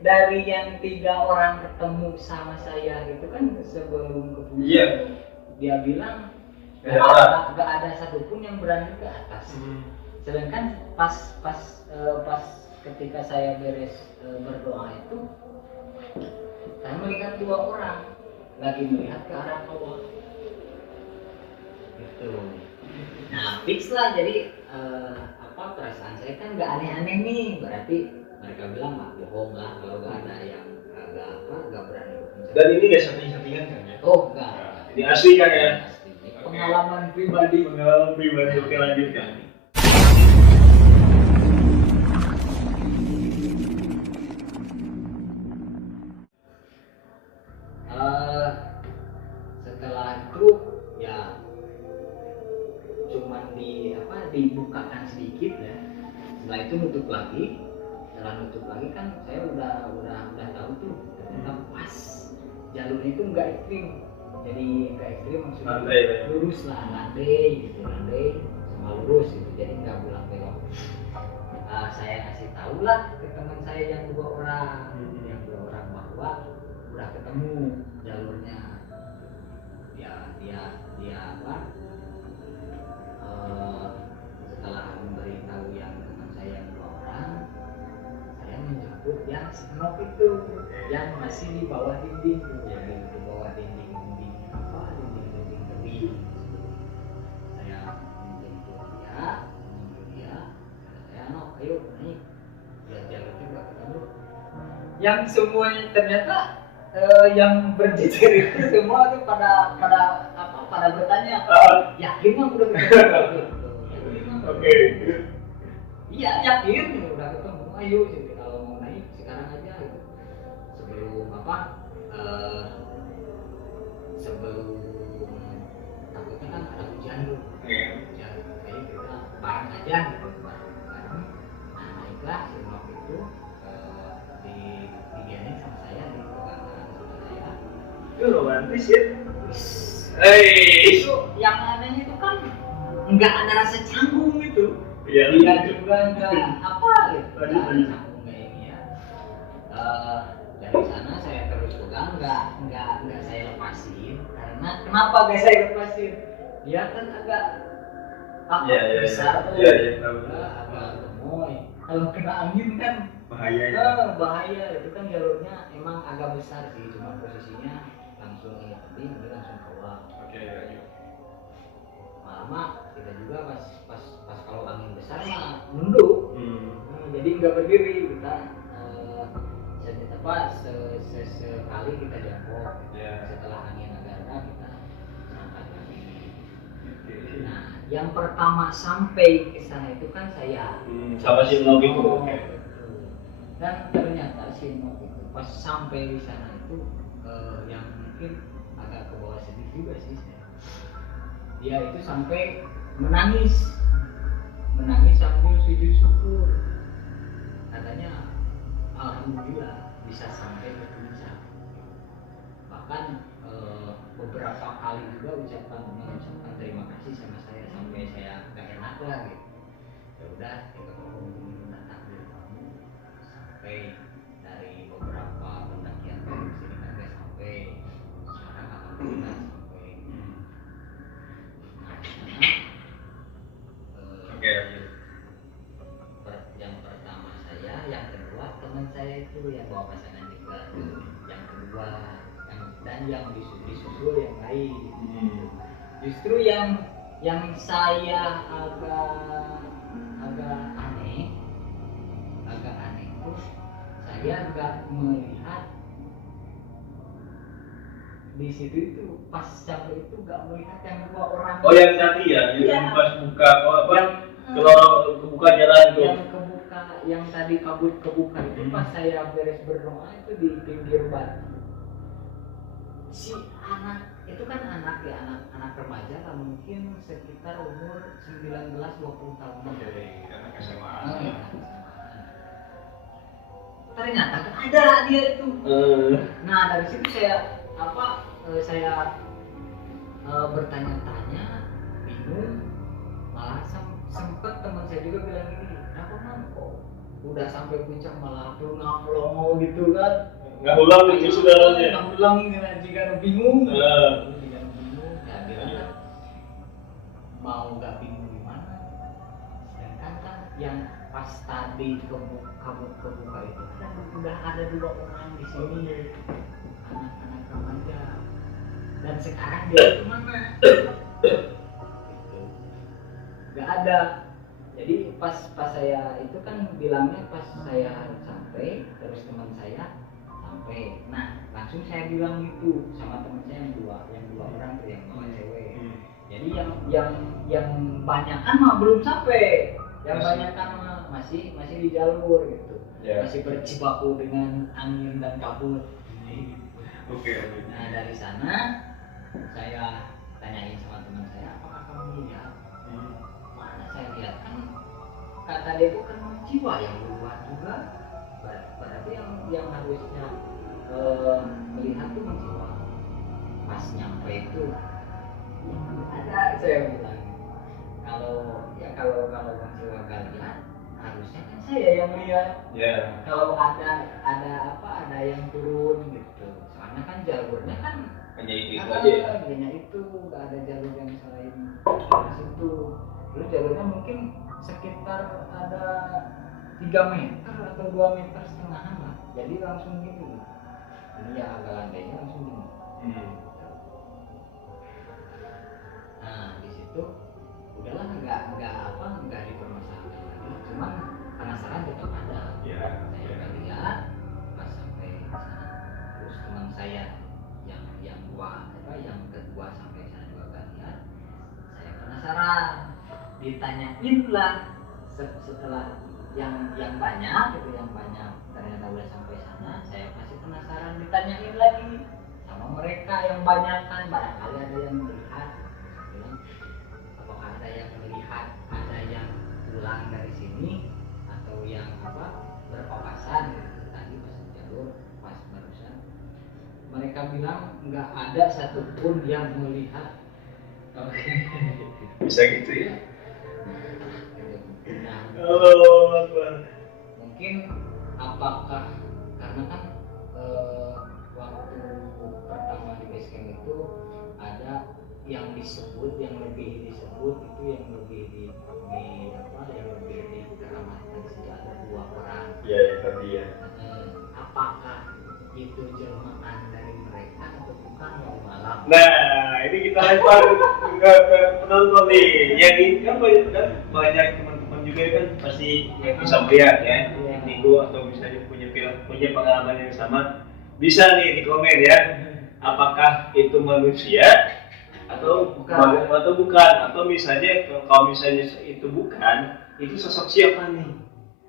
dari yang 3 orang ketemu sama saya gitu kan sebelum keputusan dia bilang gak ada satupun yang berani ke atas. Sedangkan pas ketika saya beres berdoa itu saya melihat 2 orang lagi melihat ke arah bawah gitu. Nah fix lah, jadi perasaan saya kan nggak aneh-aneh nih, berarti mereka bilang mah bohong lah kalau nggak ada yang nggak berani. Dan ini nggak setting-settingan kan ya? Oh enggak. Ini asli kan ya? Pengalaman pribadi. Oke, lanjutkan. Setelah itu ya cuman dibukakan sedikit ya. Setelah itu nutup lagi. Setelah nutup lagi kan saya udah tahu tuh ternyata pas jalurnya itu enggak ekstrim. Jadi enggak ekstrim maksudnya lurus lah, landai sama lurus gitu. Jadi enggak belok belok. Saya kasih tahu lah ke teman saya yang 2 orang, bahwa udah ketemu jalurnya. Dia setelah memberitahu yang teman saya yang 2 orang, saya menjemput yang senok itu yang masih di bawah dinding tuh, jadi di bawah dinding tebing. Saya menjemput dia, saya ayo naik, lihat jalurnya nggak ketemu. Yang semuanya ternyata yang berjejer itu semua tuh pada bertanya, yakin nggak udah ketemu? Oke. Iya yakin udah ketemu, ayo kalau mau naik sekarang aja gitu. Sebelum takutnya kan ada hujan tuh, hujan kayak kita bareng aja gitu, bareng. Nah naiklah semua itu digendong sama saya, dipegang sama saya. Itu romantis ya. Itu yang aneh itu kan nggak ada rasa canggung gitu. Iya juga nggak gitu. Nggak ada canggung kayak ini ya. Dari sana saya terus pegang, nggak saya lepasin. Karena kenapa guys saya lepasin? Dia kan agak besar tuh. Agak gemoy. Kalau kena angin kan bahaya. Itu kan jalurnya emang agak besar sih, cuma posisinya langsung tebing, langsung bawah. Lama kita juga pas kalau angin besar mah nunduk. Jadi nggak berdiri kita. Sekali kita jongkok. Setelah angin agak reda kita angkat lagi. Nah yang pertama sampai ke sana itu kan saya sama si Nok itu. Dan ternyata si Nok itu pas sampai di sana itu yang mungkin agak ke bawah sedikit juga sih saya. Dia itu sampai menangis sambil sujud syukur, katanya alhamdulillah bisa sampai ke puncak. Bahkan beberapa kali juga mengucapkan terima kasih sama saya sampai saya gak enak lah gitu. Ya udah kita ngomongin takdir kamu sampai dari beberapa pendakian ke sini kan gak sampai, sekarang alhamdulillah sampai. Yang pertama saya, yang kedua teman saya itu yang bawa pasangan juga, yang kedua dan yang disusul yang lain. Justru yang saya agak aneh itu saya nggak melihat di situ itu pas sampai itu nggak melihat yang 2 orang. Oh yang tadi ya, yang pas buka kalau kebuka jalan tuh. Yang kebuka, yang tadi kabut kebuka itu pas saya beres berdoa itu di pinggir batu. Si anak itu kan anak remaja lah, mungkin sekitar umur 19-20 tahun. Anak SMA. Ternyata kan ada dia itu. Nah dari situ saya bertanya-tanya, bingung, malah sempet teman saya juga bilang gini, kenapa man kok udah sampai puncak malah tuh melongo gitu kan. Nggak ulang itu saudaranya. Nggak ulang jika bingung. Jika bingung, ya bilang kan mau nggak bingung gimana. Sedangkan kan yang pas tadi kabut kebuka itu kan udah ada 2 orang di sini, anak-anak remaja. Dan sekarang dia kemana? Gitu. Nggak ada. Jadi pas saya itu kan bilangnya pas saya sampai, terus teman saya sampai. Nah, langsung saya bilang gitu sama teman saya yang dua orang tuh yang bawa cewek. Jadi yang banyakan mah belum sampai. Yang banyakan mah masih di jalur gitu. Yeah. Masih berjibaku dengan angin dan kabut. Oke. Nah, dari sana saya tanyain sama teman saya, apakah kamu lihat? Mana saya lihat kan kata dia itu kan jiwa yang luar juga. Berarti yang harusnya melihat tuh menjiwa. Pas nyampe itu ada, saya bilang kalau menjiwa gak lihat, harusnya kan saya yang lihat. Ya. Kalau ada yang turun gitu. Soalnya kan jalurnya kan Hanya itu aja ya. hanya itu, nggak ada jalur yang selain di situ. Terus jalurnya mungkin sekitar ada 3 meter atau 2,5 meter lah. Jadi langsung gini. Ini ya agak landainya langsung gini. Nah di situ udahlah nggak dipermasalahkan lagi. Cuman penasaran tetap ada. Ya. Saya udah lihat pas sampai sana. Terus teman saya yang kedua sampai sana juga gak lihat. Saya penasaran, ditanyain lah setelah yang banyak gitu, yang banyak ternyata udah sampai sana. Saya masih penasaran, ditanyain lagi sama mereka yang banyak kan, barangkali ada yang melihat. Bilang, apakah ada yang melihat, ada yang pulang dari sini atau yang berpapasan gitu. Tadi pas di jalur pas barusan mereka bilang nggak ada satupun yang melihat. Oke. Bisa gitu ya. Nah, Oh, mungkin apakah karena kan waktu pertama di base camp itu ada yang disebut, yang lebih disebut itu yang lebih yang lebih dikeramatkan sih, ada 2 orang. Ya tadi ya. Apakah itu jelmaan dari mereka atau bukan yang malam? Nah, ini kita lempar ke penonton nih. Yang ini kan banyak teman-teman juga kan pasti yang bisa melihat ya, minggu atau misalnya punya pengalaman yang sama, bisa nih di komen ya. Apakah itu manusia atau bukan? Atau misalnya kalau misalnya itu bukan, itu sosok siapa nih?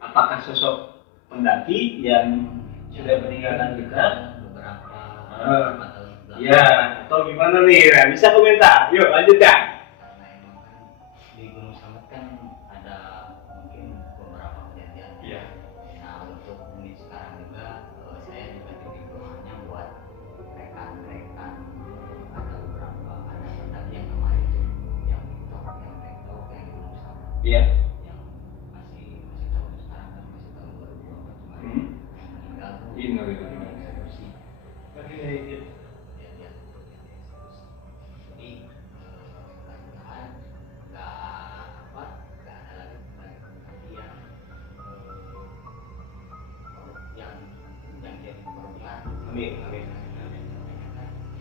Apakah sosok pendaki yang sudah meninggalkan kita beberapa tahun belakang? Ya, atau gimana nih? Nah, bisa komentar. Yuk lanjutkan. Karena emang kan di Gunung Slamet kan ada mungkin beberapa kejadian. Iya. Nah untuk ini sekarang juga saya juga titip doanya buat rekan-rekan, ada beberapa pendaki yang kemarin tuh yang TikTok, yang di Gunung Slamet. Iya. Yang masih tahun sekarang kan masih tahun 2024 kemarin yang meninggal tuh. Eksekusi. Oke. Jadi mudah-mudahan nggak ada lagi pendaki yang jadi korban. Amin.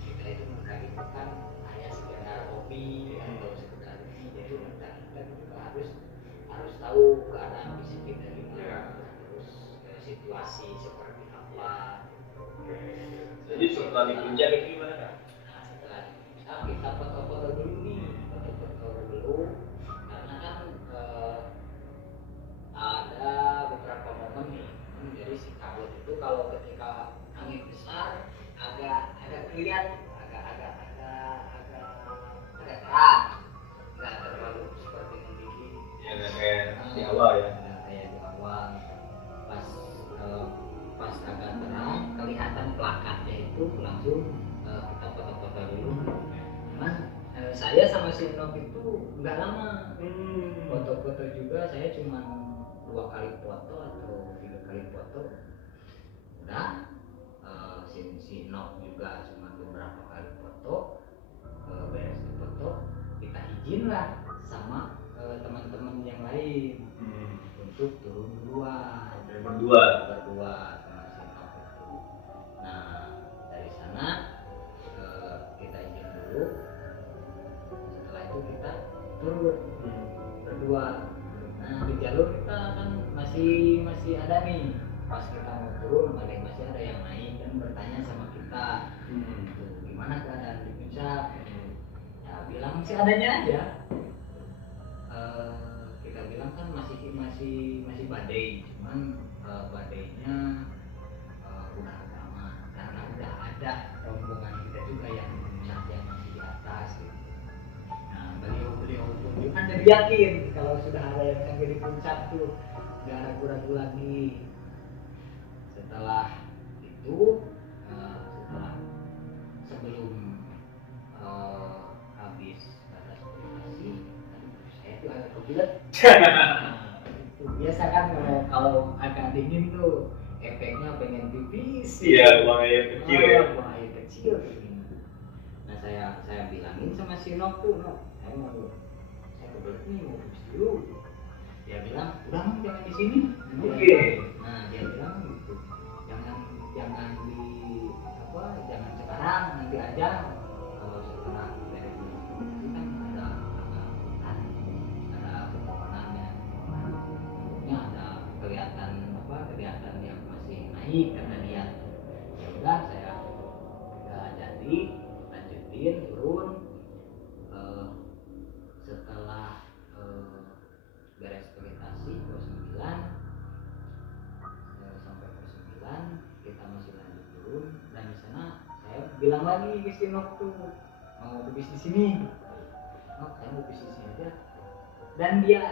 Kita itu mendaki itu kan hanya sekedar hobi atau sekedar ini, jadi mendaki kita juga harus tahu keadaan fisik kita gimana, terus situasi seperti apa. Jadi setelah di puncak itu gimana kan? Nah, setelah kita foto-foto dulu nih, karena kan ada beberapa momen nih. Jadi si kabut itu kalau ketika angin besar agak kelihatan, agak terang, nggak terlalu seperti mendidih. Ya nggak kayak di awal ya. Nggak kayak di awal. Pas agak terang, kelihatan plakatnya itu langsung kita foto-foto dulu. Cuman saya sama si Nok itu nggak lama foto-foto juga, saya cuma 2 kali foto atau juga, cuma beberapa kali foto. Beres foto kita izin lah sama teman-teman yang lain untuk turun berdua sama si Nok itu. Nah dari sana kita izin dulu, setelah itu kita turun berdua. Nah di jalur kita kan masih ada nih, pas kita mau turun masih ada yang naik dan bertanya sama kita, gimana keadaan di puncak. Ya bilang sih adanya aja. Kita bilang kan masih badai, cuman badainya udah agak aman karena udah ada rombongan kita juga yang di puncak yang masih di atas gitu. Nah beliau kan jadi yakin kalau sudah ada yang sampai di puncak tuh gak ragu-ragu lagi. Setelah itu sebelum habis batas vegetasi, saya tuh agak kebelet. Itu biasa kan kalau agak dingin tuh efeknya pengen pipis. Iya, buang air kecil ya. Buang air kecil pengen. Nah saya bilangin sama si Nok tuh, Nok, saya kebelet nih mau pipis dulu. Dia bilang, udah Nok jangan di sini. Oke. Nah dia bilang gitu, jangan jangan sekarang, nanti aja. Kalau sekarang dari itu kan ada hutan, ada pepohonan ya, bentuknya ada kelihatan yang masih naik karena dia. Ya udah saya jadi lanjutin turun. Setelah beres vegetasi pos 9 sampai pos 9 kita masih lanjut turun, dan di sana saya bilang lagi ke si Nok tuh, mau pipis di sini. Nok, saya mau pipis di sini aja. Dan dia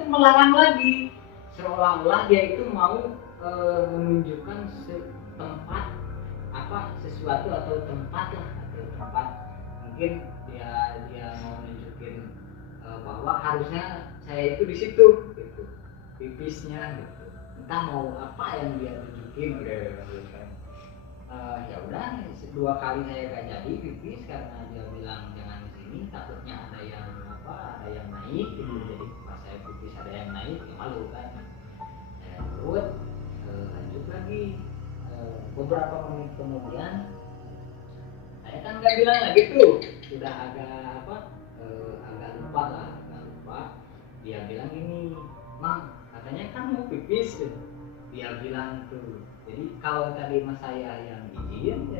tuh melarang lagi, seolah-olah dia itu mau menunjukkan tempat sesuatu atau tempat mungkin dia mau nunjukin bahwa harusnya saya itu di situ gitu, pipisnya gitu, entah mau apa yang dia tunjukin gitu. Ya udah, 2 kali saya gak jadi pipis karena dia bilang jangan di sini, takutnya ada yang naik gitu. Jadi pas saya pipis ada yang naik, ya malu kan. Saya turun, lanjut lagi. Beberapa menit kemudian saya kan nggak bilang lagi tuh, sudah agak lupa. Dia bilang gini, Mang, katanya kan mau pipis. Dia bilang tuh, jadi kalau tadi mas saya yang izin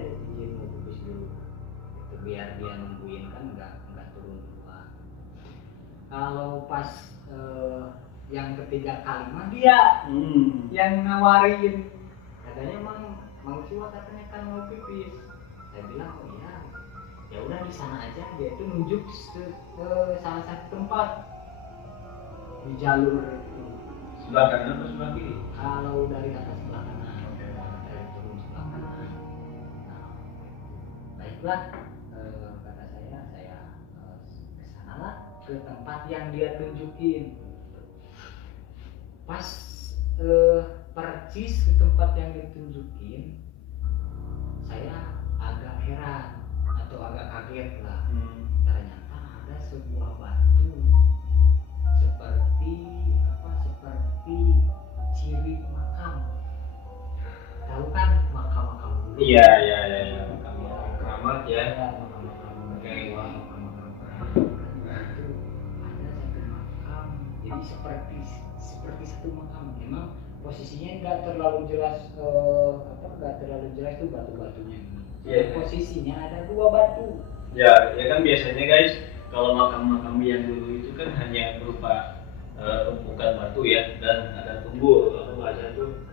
mau pipis dulu itu biar dia nungguin kan nggak turun duluan. Kalau pas yang ketiga kali mah dia yang nawarin, katanya Mang Siwa katanya kan mau pipis. Saya bilang oh iya, ya udah di sana aja. Dia itu nunjuk ke salah satu tempat di jalur itu. Sebelah kanan atau sebelah kiri? Kalau dari atas sebelah kanan, dari turun sebelah kanan. Nah, baiklah, kata saya ke sana lah, ke tempat yang dia tunjukin. Pas persis ke tempat yang ditunjukin, saya agak heran atau agak kaget lah. Ternyata ada sebuah batu seperti ciri makam. Tahu kan makam-makam dulu? Iya. Makam keramat ya. Makam-makam tua, makam-makam keramat. Itu ada satu makam. Jadi seperti satu makam. Memang posisinya nggak terlalu jelas tuh batu-batunya ini. Yeah. Posisinya ada 2 batu. Ya kan biasanya guys, kalau makam-makam yang dulu itu kan hanya berupa tumpukan batu ya, dan ada tubuh atau aja tuh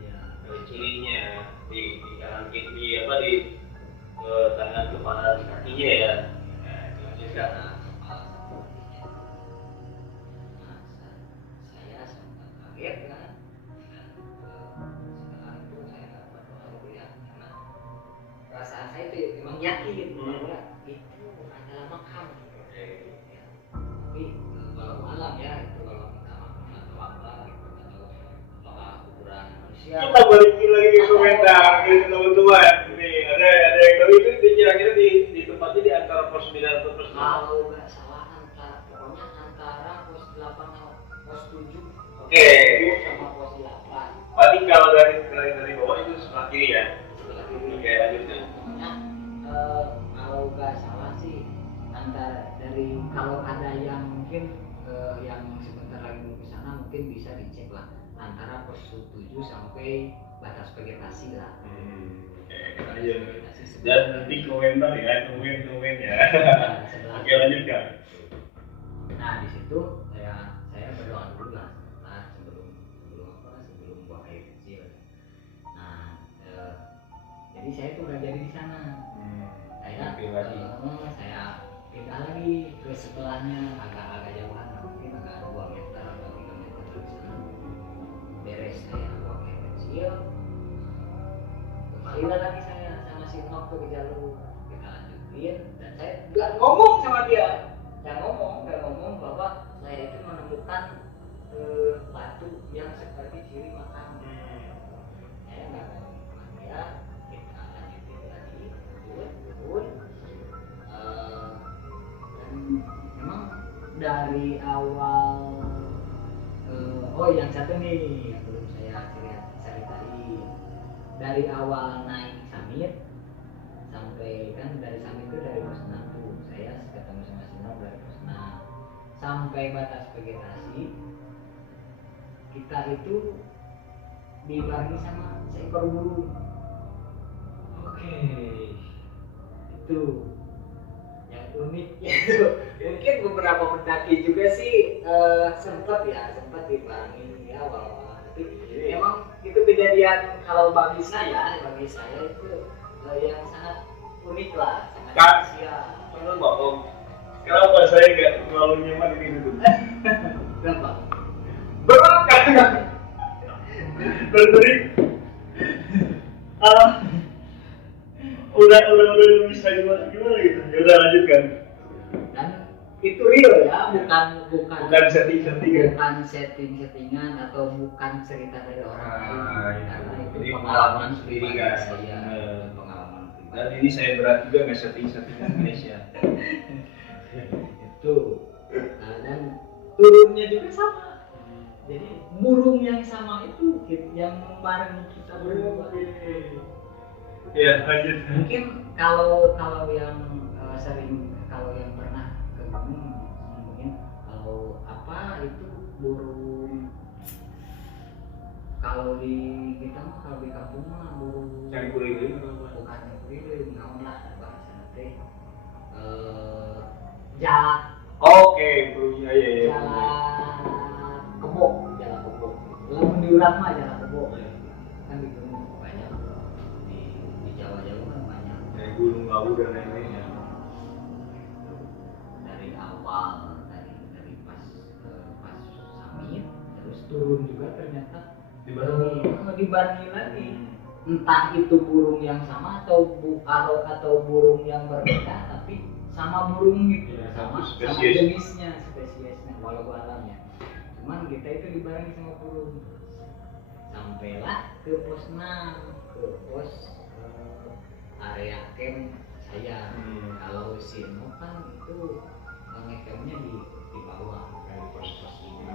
cirinya di tangan kiri di tangan kepala di kakinya ya. Itu aja Saya sempat kaget kan. Setelah itu saya berdoa dulu ya, karena perasaan saya itu memang yakin bahwa itu adalah makam. Ya. Tapi kalau malam ya, itu kalau kita makam atau apa gitu, atau apakah kuburan manusia. kita balikin lagi ke komentar gitu teman-teman. Ini ada yang Tapi itu kira-kira di tempatnya di antara pos 9 atau pos 6? Kalau nggak salah pokoknya antara pos 8 sama pos 7. Oke. Sama pos 8. Berarti kalau dari bawah itu sebelah kiri ya? Sebelah kiri. Oke, lanjutkan. Pokoknya kalau nggak salah sih antara dari kalau ada yang mungkin yang sebentar lagi mau ke sana mungkin bisa dicek lah antara pos 7 sampai batas vegetasi lah. Ayo. Dan nanti komentar ya, komen ya. Oke, lanjutkan. Nah di situ saya berdoa dulu lah sebelum buang air kecil. Nah jadi saya tuh udah jadi di sana. Saya pindah lagi ke sebelahnya agak jauhan mungkin agak 2 meter atau 3 meter dari sana. Beres saya buang air kecil. Kembali lagi saya sama si Nok ke jalur kita lanjutin dan saya nggak ngomong sama dia. Nggak ngomong bahwa saya itu menemukan batu yang seperti ciri makam. Saya nggak ngomong sama dia. Kita lanjutin lagi turun. Dan memang dari awal yang satu nih yang belum saya ceritain dari awal naik summit sampai kan dari summit itu dari pos 6 tuh saya ketemu sama Sinor dari pos 6 sampai batas vegetasi kita itu dibarengi sama seekor burung. Oke. Itu yang uniknya itu mungkin beberapa pendaki juga sih sempat dibarengi ya awal-awal tapi memang itu kejadian kalau bagi saya itu yang sangat unik lah, sangat spesial. Menurut Pak Om, kenapa saya nggak terlalu nyaman ini dulu? Kenapa? Berangkat. Dari udah bisa gimana gitu. Ya udah lanjutkan. Dan itu real ya, bukan setting-settingan atau bukan cerita dari orang lain. Karena itu pengalaman sendiri kan. Saya pengalaman pribadi. Dan ini saya berat juga nggak setting-settingan Indonesia. Itu. Nah, dan turunnya juga sama. Jadi burung yang sama itu yang membarengi kita berdua. Ya lanjut. Mungkin kalau yang kalau yang pernah ke gunung mungkin kalau apa itu burung kalau di kita mah kalau di kampung mah burung Cangkuri bukan cangkuri naon lah bahasa teh jalak. Oke, burungnya ya. Jalak kebo. Lamun di urang mah jalak kebo. Kan di gunung banyak di Jawa kan banyak. Kayak gunung lawu dan lain-lainnya. Dari awal dari pas summit terus turun juga ternyata dibarengi lagi. Entah itu burung yang sama atau burung yang berbeda tapi sama burung gitu ya, sama jenisnya spesiesnya walau alamnya. Cuman kita itu dibarengi sama burung. Sampailah ke pos 6, ke pos area camp saya. Kalau Sino kan itu ngecampnya di bawah dari pos ini.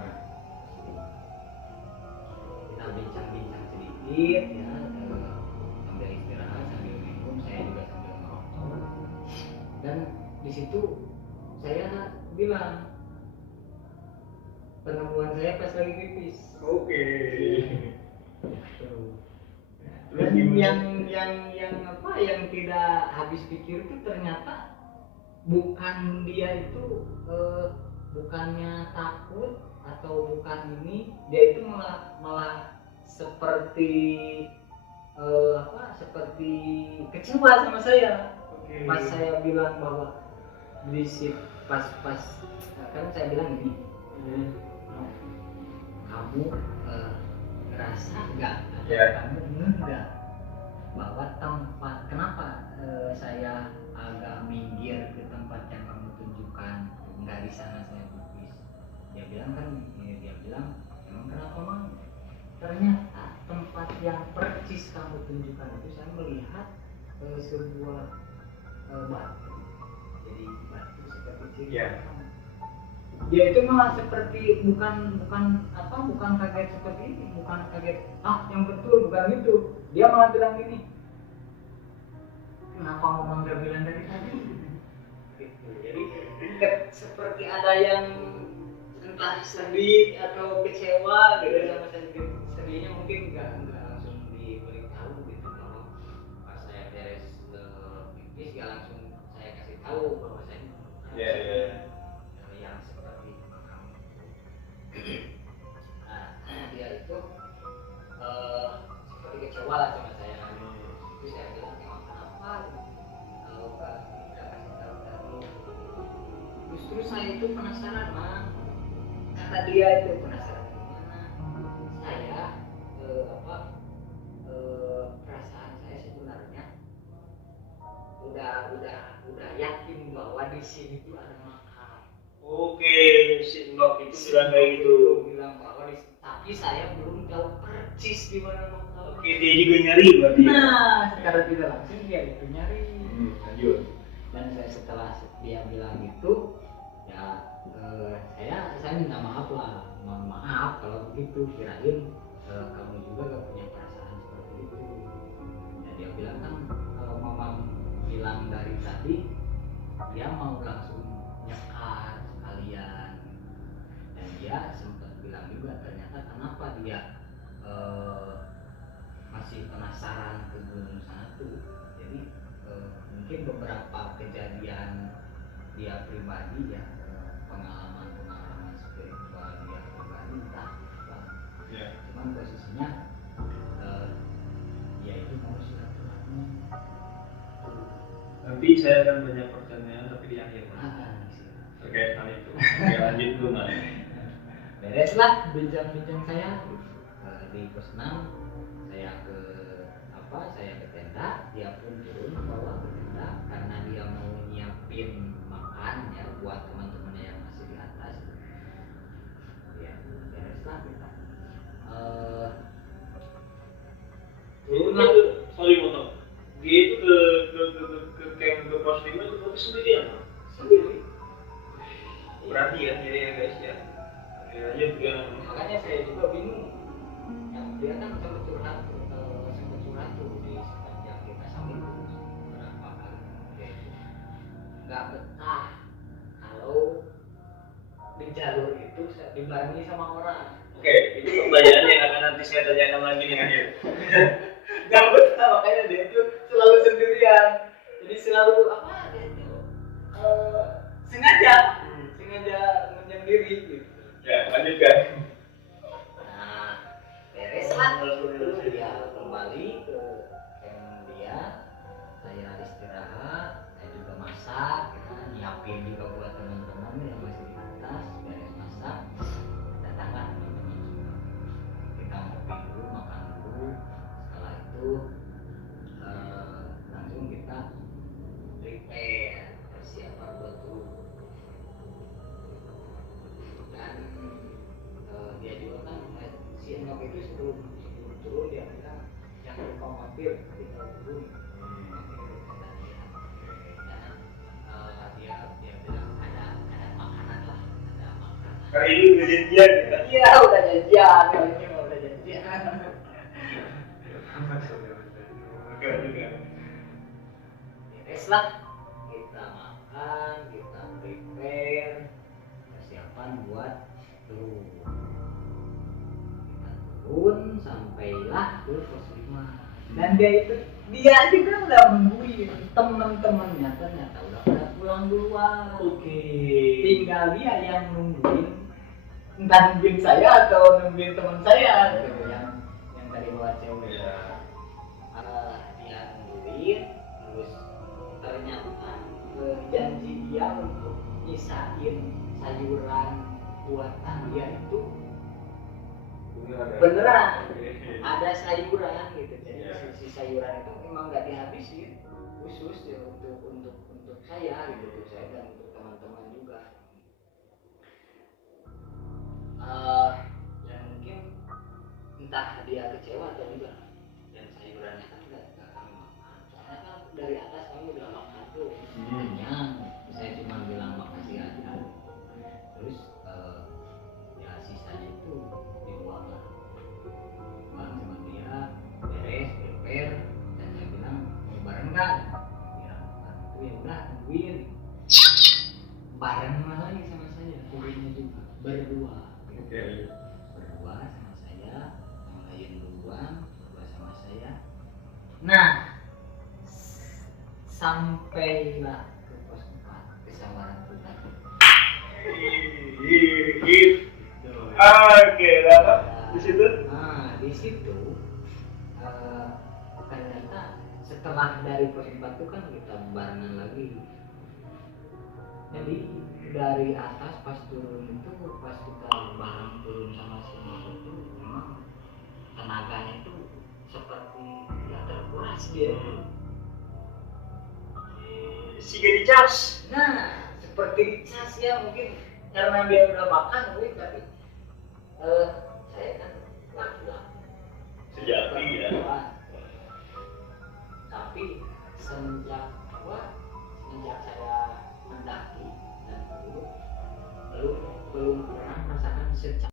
Kita bincang-bincang sedikit ya, sambil istirahat sambil minum, saya juga sambil ngerokok. Dan di situ saya bilang penemuan saya pas lagi pipis. Oke. Dan yang tidak habis pikir itu ternyata bukan dia itu bukannya takut atau bukan ini, dia itu malah seperti seperti kecewa sama saya. Pas saya bilang bahwa berisik pas kan saya bilang gini, kamu ngerasa nggak kamu enggak bahwa tempat kenapa saya agak minggir ke tempat yang kamu tunjukkan, nggak di sana saya pipis. Dia bilang emang kenapa Mang? Ternyata tempat yang percis kamu tunjukkan itu saya melihat sebuah batu, jadi batu seperti ciri Iya. dia itu malah seperti bukan kaget seperti ini, bukan kaget yang betul bukan itu, dia malah bilang gini, kenapa ngomong gak bilang dari tadi gitu. Jadi seperti ada yang entah sedih atau kecewa gitu, sama sedihnya mungkin nggak langsung diberitahu gitu. Kalau pas saya beres pipis nggak langsung saya kasih tahu bahwa saya yang seperti kamu. Nah dia itu seperti kecewa lah sama saya. Terus saya bilang emang kenapa kalau nggak kasih tahu tadi. Justru saya itu penasaran Mang, kata dia itu penasaran gimana saya perasaan saya sebenarnya udah yakin bahwa di sini tuh ada makam. Oke, si Mbak itu bilang kayak gitu. Bilang bahwa tapi saya belum tahu persis di mana makam. Oke, dia juga nyari berarti. Nah, secara tidak langsung dia itu nyari. Lanjut. Dan saya setelah dia bilang gitu, ya saya minta maaf lah, mohon maaf kalau begitu, kirain kamu juga gak punya perasaan seperti itu. Dan dia bilang kan kalau mama bilang dari tadi dia mau langsung nyekat sekalian, dan dia sempat bilang juga ternyata kenapa dia masih penasaran ke Gunung Satu. Jadi mungkin beberapa kejadian dia pribadi ya, pengalaman spiritual dia pribadi entah apa. Cuman posisinya dia itu mau silaturahmi. Nanti saya akan banyak pertanyaan tapi di akhir terkait hal itu. Oke, lanjut dulu Mas. Bereslah bincang-bincang saya di pos 6. Saya ke tenda, dia pun turun bawa ke tenda karena dia mau nyiapin makan ya buat teman-temannya yang masih di atas. Ya, bereslah kita. Turunlah tuh, sorry potong. Dia itu ke camp ke pos 5 itu fokus sendirian? Sendiri. Berarti ya, jadi ya guys ya. Lanjut ya. Makanya saya juga bingung. Yang dia kan sempat curhat tuh di sepanjang kita sampai berapa kali dia itu nggak betah kalau di jalur itu dibarengi sama orang. Oke, itu pertanyaan yang akan nanti saya tanyakan lagi nih akhir. Nggak betah, makanya dia itu selalu sendirian. Jadi selalu dia itu sengaja menyendiri gitu. Ya, lanjutkan. Nah, bereslah dia kembali ke camp dia. Saya istirahat, saya juga masak, kita nyiapin juga buat teman-teman yang masih di atas. Beres masak, datanglah teman-teman semua. Kita ngopi dulu, makan dulu. Setelah itu langsung kita prepare, persiapan buat turun. Dan dia juga kan si Enok itu sebelum turun dia bilang jangan lupa mampir ketika turun. Dia bilang ada makanan lah, ada makanan. Kali ini udah janjian kita. Iya udah janjian, kali ini udah janjian. Oke, juga. Bereslah, kita makan, kita prepare persiapan buat turun. Kita turun sampailah ke pos 5. Dan dia juga udah nungguin teman-temannya, ternyata udah pada pulang duluan. Oke. Tinggal dia yang nungguin, entah nungguin saya atau nungguin teman saya gitu, yang tadi bawa cewek. Dia nungguin, terus ternyata janji dia untuk nyisain sayuran buatan dia itu beneran ada sayuran gitu. Jadi si sayuran itu memang nggak dihabisin, khusus ya untuk saya gitu, untuk saya dan untuk teman-teman juga. Dan mungkin entah dia kecewa atau enggak, dan sayurannya kan nggak kami makan, soalnya kan Oke. berdua sama saya, yang lain duluan berdua sama saya. Nah, sampailah ke pos 4 kesabaran kita. Gitu. Oke, dapat di situ. Nah, di situ ternyata setelah dari pos 4 itu kan kita barengan lagi. Jadi dari atas pas turun itu, pas kita bareng turun sama si motor itu, memang tenaganya itu seperti ya terkuras dia. Si gak dicas. Nah, seperti dicas ya, mungkin karena dia udah makan mungkin, tapi saya kan laki-laki Sejati ya. tapi semenjak saya mendaki dan belum pernah merasakan